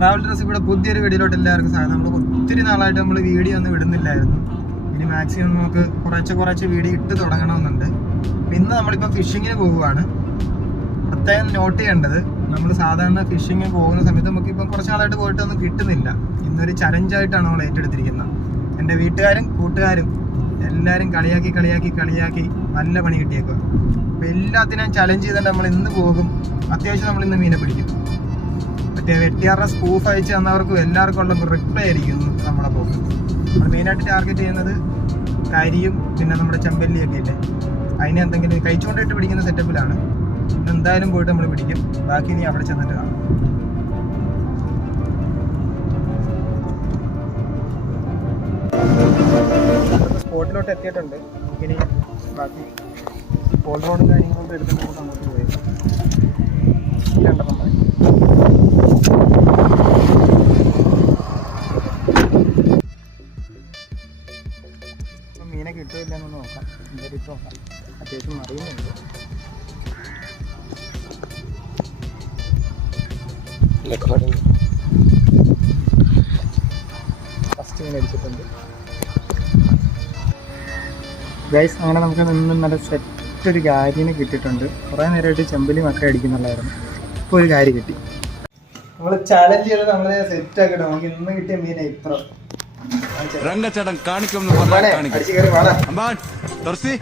Travel dress ഇവിടെ പുതിയൊരു വീഡിയോയിലോട്ട് എല്ലാവർക്കും സാധനം നമ്മൾ ഒത്തിരി നാളായിട്ട് നമ്മൾ വീഡിയോ ഒന്നും ഇടുന്നില്ലായിരുന്നു. ഇനി മാക്സിമം നമുക്ക് കുറച്ച് കുറച്ച് വീഡിയോ ഇട്ട് തുടങ്ങണമെന്നുണ്ട്. ഇന്ന് നമ്മളിപ്പോൾ ഫിഷിങ്ങിന് പോവുകയാണ്. പ്രത്യേകം നോട്ട് ചെയ്യേണ്ടത് നമ്മൾ സാധാരണ ഫിഷിങ് പോകുന്ന സമയത്ത് നമുക്ക് ഇപ്പം കുറച്ച് നാളായിട്ട് പോയിട്ടൊന്നും കിട്ടുന്നില്ല. ഇന്നൊരു ചലഞ്ചായിട്ടാണ് നമ്മൾ ഏറ്റെടുത്തിരിക്കുന്നത്. എന്റെ വീട്ടുകാരും കൂട്ടുകാരും എല്ലാവരും കളിയാക്കി കളിയാക്കി കളിയാക്കി നല്ല പണി കിട്ടിയേക്കുക അപ്പോൾ എല്ലാത്തിനും ചലഞ്ച് ചെയ്തിട്ട് നമ്മൾ ഇന്ന് പോകും. അത്യാവശ്യം നമ്മൾ ഇന്ന് മീനെ പിടിക്കും. വെട്ടിയാറുടെ സ്കൂഫ് അയച്ച് തന്നവർക്കും എല്ലാവർക്കും ഉള്ള റിപ്ലൈ ആയിരിക്കും നമ്മുടെ പോക്ക് നമ്മൾ മെയിനായിട്ട് ടാർഗറ്റ് ചെയ്യുന്നത് കരിയും പിന്നെ നമ്മുടെ ചെമ്പല്ലിയൊക്കെ ഇല്ലേ? അതിനെ എന്തെങ്കിലും കഴിച്ചുകൊണ്ടിട്ട് പിടിക്കുന്ന സെറ്റപ്പിലാണ് എന്തായാലും പോയിട്ട് നമ്മൾ പിടിക്കും. ബാക്കി നീ അവിടെ ചെന്നിട്ട് കാണാം. സ്പോട്ടിലോട്ട് എത്തിയിട്ടുണ്ട്. ഇനി ബാക്കി പോൾ റോഡും കാര്യങ്ങളൊക്കെ എടുത്തിട്ട് നമുക്ക് അങ്ങോട്ട് പോയി. മീനെ കിട്ടുമില്ല എന്ന് നോക്കാം. എന്തായാലും നോക്കാം അത്യാവശ്യം അറിയുന്നുണ്ട്. ഫസ്റ്റ് മീൻ അടിച്ചിട്ടുണ്ട്. ഗൈസ് അങ്ങനെ നമുക്ക് നിന്ന് നല്ല സെറ്റ് ഒരു കാര്യന് കിട്ടിയിട്ടുണ്ട്. കുറേ നേരമായിട്ട് ചെമ്പലി മക്ക അടിക്കുന്നുള്ളായിരുന്നു. ഇപ്പോൾ ഒരു കാര്യം കിട്ടി. നമ്മൾ ചാലഞ്ച് ചെയ്ത് നമ്മളെ സെറ്റ് ആക്കിയിട്ട് നമുക്ക് ഇന്ന് കിട്ടിയ മീനെ ഇത്ര. രംഗച്ചടം കാണിക്കും. കാണിക്കും അമ്പാൻ തുറസി